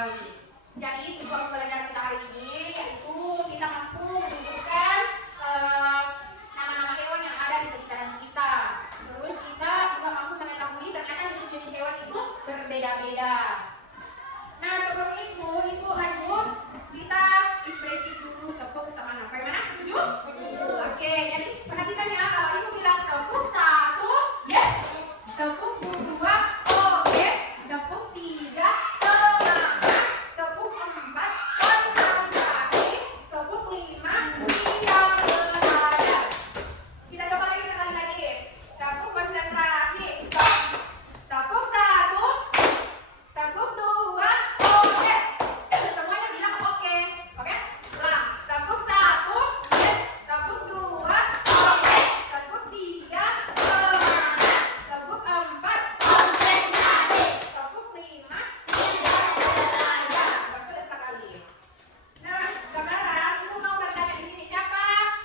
sekali. Jadi tujuan pembelajaran kita hari ini yaitu kita mampu menyebutkan nama-nama hewan yang ada di sekitaran kita. Terus kita juga mampu mengetahui ternyata jenis-jenis hewan itu berbeda-beda. Nah sebelum itu lanjut kita spreadsheet dulu tepuk sama nama. Bagaimana, setuju? Oke, jadi perhatikan ya, kalau ibu bilang tepuk 1, yes. Tepuk 2, oke. Tepuk 3, semangat. Tepuk 4, konsentrasi. Tepuk 5, siap belajar. Kita coba lagi sekali lagi. Tepuk konsentrasi. Tepuk 1, tepuk 2, oke. Semuanya bilang oke. Oke? Ulang. Tepuk 1, yes. Tepuk 2, oke. Tepuk 3, semangat. Tepuk 4, konsentrasi. Tepuk 5, siap belajar. Betul sekali. Nah, sekarang ibu mau bertanya di sini, siapa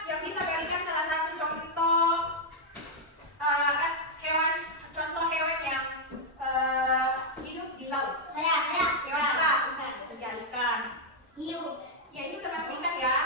yang bisa berikan salah satu contoh hewan yang hidup di laut? Saya. Hewan apa? Bukan. Ya, ikan. Hiu. Ya, itu termasuk ikan ya.